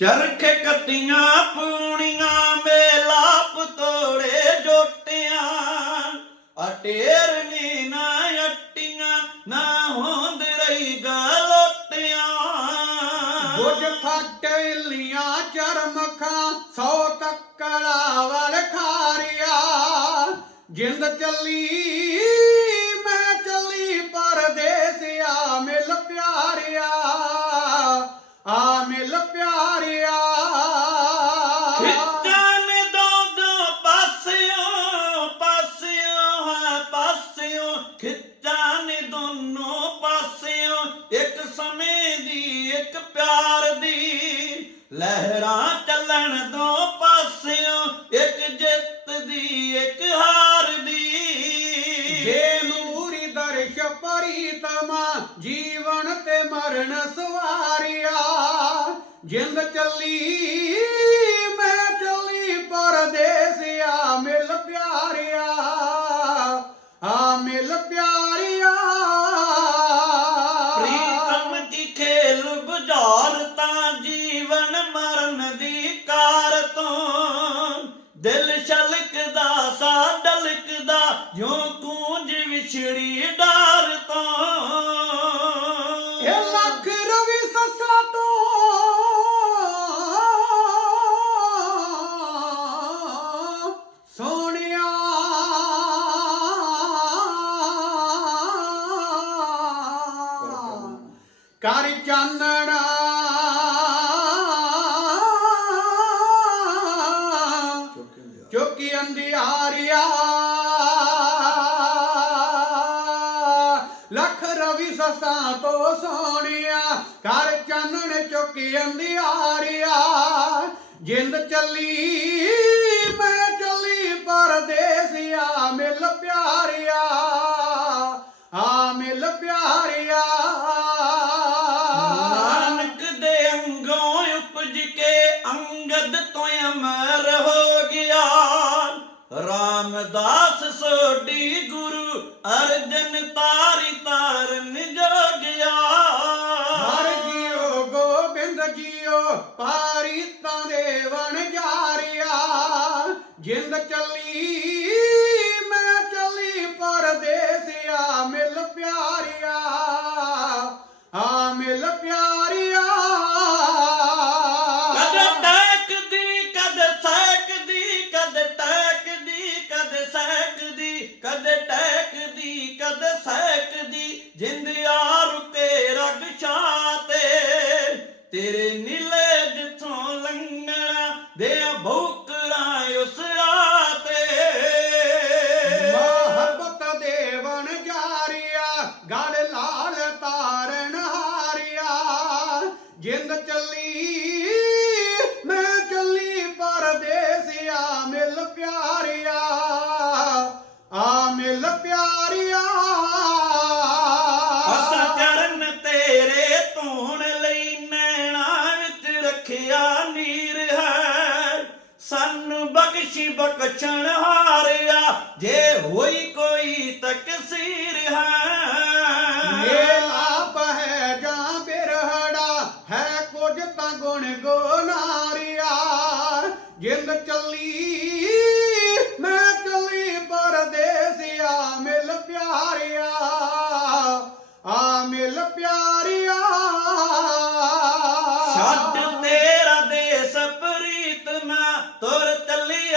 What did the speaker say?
ਚਰਖੇ ਕੱਟੀਆਂ, ਪੂਣੀਆਂ ਮੇਲਾਪ ਤੋੜੇ ਜੋਟਿਆਂ। ਅਟੇਰ ਨੇ ਨਾ ਅਟੀਆਂ, ਨਾ ਹੋਂਦ ਰਹੀ ਗਲੋਟਿਆਂ। ਗੁੱਜ ਫਟੇਲੀਆਂ ਚਰਮਖਾਂ, ਸੌ ਤੱਕੜਾ ਵਲ ਖਾਰਿਆ। ਜਿੰਦ ਚੱਲੀ ਖਿੱਚਾਂ ਨੇ ਦੋਨੋਂ ਪਾਸਿਓਂ ਇੱਕ ਸਮੇਂ ਦੀ, ਇੱਕ ਪਿਆਰ ਦੀ। ਲਹਿਰਾਂ ਚੱਲਣ ਦੋ ਪਾਸਿਓਂ, ਇੱਕ ਜਿੱਤ ਦੀ, ਇੱਕ ਹਾਰ ਦੀ। ਜੇ ਨੂਰੀ ਦਰਸ਼ ਪਰੀਤਮਾ ਜੀਵਨ ਤੇ ਮਰਨ ਸਵਾਰਿਆ। ਜਿੰਦ ਚੱਲੀ ਕਾਰ ਤੋਂ ਦਿਲ ਛਲਕਦਾ ਸਾ ਡਲਕਦਾ ਜਿਉਂ ਕੂੰਜ ਵਿਛੜੀ ਡਾਰ ਤੋਂ। ਇਹ ਲੱਖ ਰਵੀ ਸੱਸਾ ਤੋਂ ਸੋਹਣਿਆ। ਕਰ ਚਾਨਣਾ ਚੁੱਕੀ ਅੰਧਿਆਰਿਆ ਲੱਖ ਰਵੀ ਸਸਾਂ ਤੋਂ ਸੋਹਣਿਆ ਕਰ ਚਾਨਣ ਚੁੱਕੀ ਅੰਧਿਆਰਿਆ ਜਿੰਦ ਚੱਲੀ, ਮੈਂ ਚੱਲੀ ਪਰਦੇਸਿਆ, ਮਿਲ ਪਿਆਰਿਆ। ਆ ਮਿਲ ਪਿਆਰਿਆ। ਰਾਮਦਾਸ ਸੋਢੀ ਗੁਰੂ ਅਰਜਨ ਤਾਰੀ ਤਾਰਨ ਜੋਗਿਆ। ਹਰ ਜੀਓ ਗੋਬਿੰਦ ਜੀਓ ਪਾਰੀਤਾਂ ਦੇ ਵਣ ਜਾਰਿਆ। ਜਿੰਦ ਚੱਲੀ ਜਿੰਦ ਚੱਲੀ, ਮੈਂ ਚੱਲੀ ਪਰਦੇਸਿਆ, ਮਿਲ ਪਿਆਰਿਆ, ਆ ਮਿਲ ਪਿਆਰਿਆ। ਅਸਾਂ ਚਰਨ ਤੇਰੇ ਧੋਣ ਲਈ ਨੈਣਾ ਵਿੱਚ ਰੱਖਿਆ ਨੀਰ ਹੈ। ਸਾਨੂੰ ਬਖਸ਼ੀ ਬਖਸ਼ਣ ਹਾਰਿਆ, ਜੇ ਹੋਈ ਕੋਈ ਤਕਸੀਰ ਕੁਝ ਤਾਂ ਗੁਣ ਗੋਨਾਰਿਆ ਜਿੰਦ ਚੱਲੀ